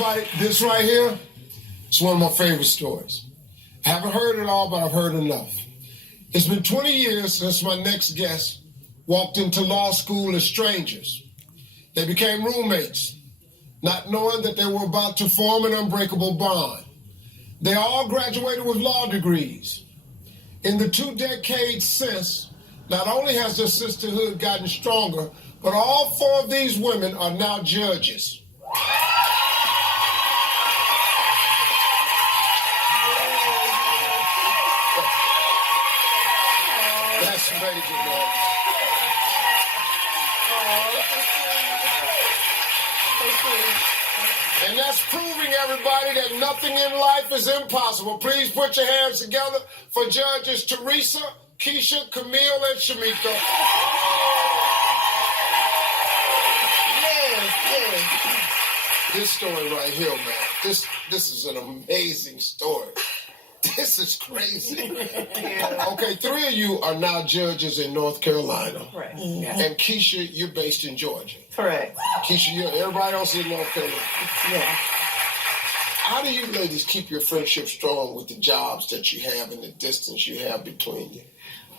This right here is one of my favorite stories. I haven't heard it all, but I've heard enough. It's been 20 years since my next guest walked into law school as strangers. They became roommates, not knowing that they were about to form an unbreakable bond. They all graduated with law degrees. In the 2 decades since, not only has their sisterhood gotten stronger, but all 4 of these women are now judges. That's major, man. And that's proving, everybody, that nothing in life is impossible. Please put your hands together for judges Teresa, Keisha, Camille, and Shamika. Yeah. This story right here, man. This is an amazing story. This is crazy. Yeah. Okay, 3 of you are now judges in North Carolina. Correct. Mm-hmm. And Keisha, you're based in Georgia. Correct. Keisha, everybody else is in North Carolina. Yeah. How do you ladies keep your friendship strong with the jobs that you have and the distance you have between you?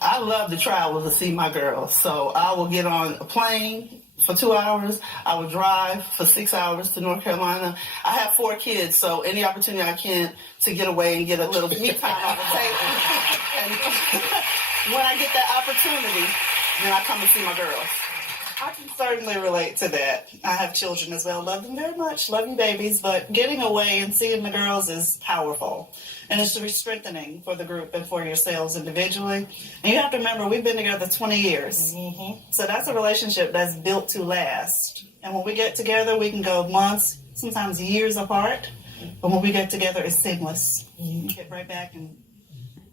I love to travel to see my girls. So I will get on a plane for 2 hours. I will drive for 6 hours to North Carolina. I have 4 kids, so any opportunity I can to get away and get a little me time on the table. And when I get that opportunity, then I come and see my girls. I can certainly relate to that. I have children as well. Love them very much. Love you babies. But getting away and seeing the girls is powerful. And it's strengthening for the group and for yourselves individually. And you have to remember, we've been together 20 years. Mm-hmm. So that's a relationship that's built to last. And when we get together, we can go months, sometimes years apart. But when we get together, it's seamless. Mm-hmm. We get right back and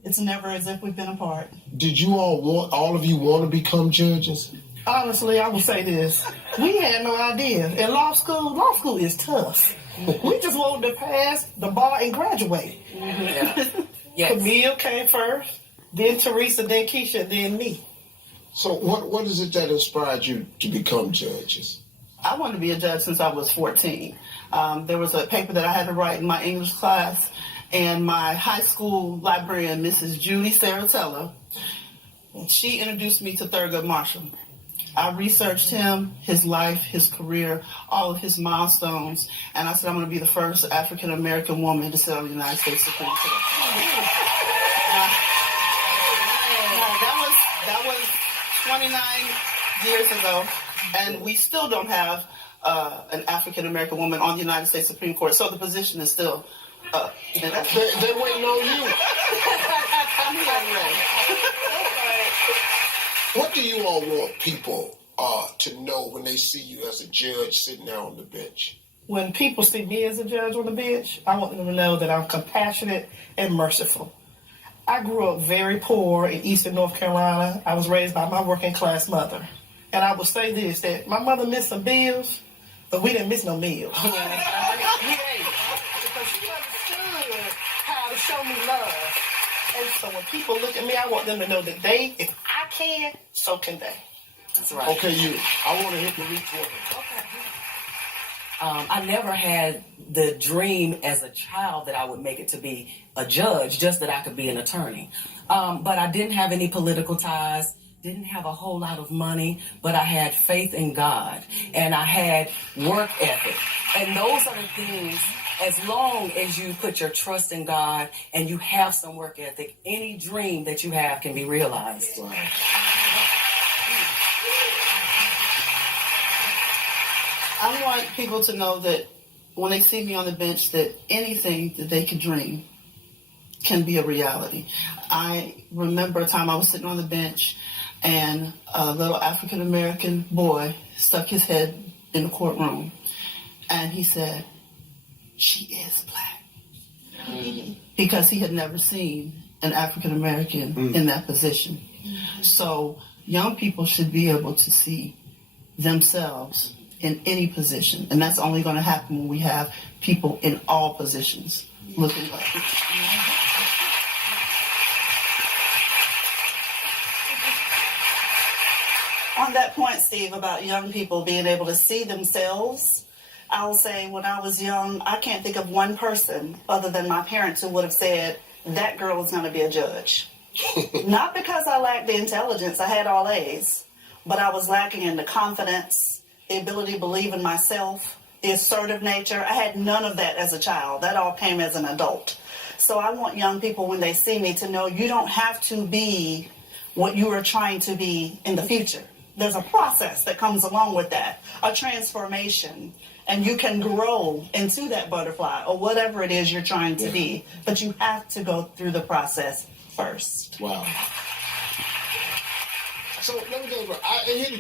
it's never as if we've been apart. Did you all of you want to become judges? Honestly, I would say this. We had no idea. In law school is tough. We just wanted to pass the bar and graduate. Yeah. Yes. Camille came first, then Teresa, then Keisha, then me. So what is it that inspired you to become judges? I wanted to be a judge since I was 14. There was a paper that I had to write in my English class, and my high school librarian, Mrs. Judy Saratella, she introduced me to Thurgood Marshall. I researched him, his life, his career, all of his milestones, and I said I'm going to be the first African-American woman to sit on the United States Supreme Court. That was 29 years ago, and we still don't have an African-American woman on the United States Supreme Court, so the position is still up. They're waiting on you. I'm here, ready. What do you all want people to know when they see you as a judge sitting there on the bench? When people see me as a judge on the bench, I want them to know that I'm compassionate and merciful. I grew up very poor in Eastern North Carolina. I was raised by my working class mother. And I will say this, that my mother missed some bills, but we didn't miss no meals. Because she understood how to show me love. And so when people look at me, I want them to know that if I can, so can they. That's right. Okay, I want to hit the reach woman. I never had the dream as a child that I would make it to be a judge, just that I could be an attorney. But I didn't have any political ties, didn't have a whole lot of money, but I had faith in God, and I had work ethic. And those are the things. As long as you put your trust in God and you have some work ethic, any dream that you have can be realized. Wow. I want people to know that when they see me on the bench, that anything that they can dream can be a reality. I remember a time I was sitting on the bench and a little African-American boy stuck his head in the courtroom and he said, "She is black." Because he had never seen an African-American in that position. So young people should be able to see themselves in any position. And that's only going to happen when we have people in all positions looking like it. On that point, Steve, about young people being able to see themselves, I'll say when I was young, I can't think of one person other than my parents who would have said, that girl is going to be a judge. Not because I lacked the intelligence, I had all A's, but I was lacking in the confidence, the ability to believe in myself, the assertive nature. I had none of that as a child. That all came as an adult. So I want young people, when they see me, to know you don't have to be what you are trying to be in the future. There's a process that comes along with that, a transformation, and you can grow into that butterfly or whatever it is you're trying to be, but you have to go through the process first. Wow. So let me go. I hear the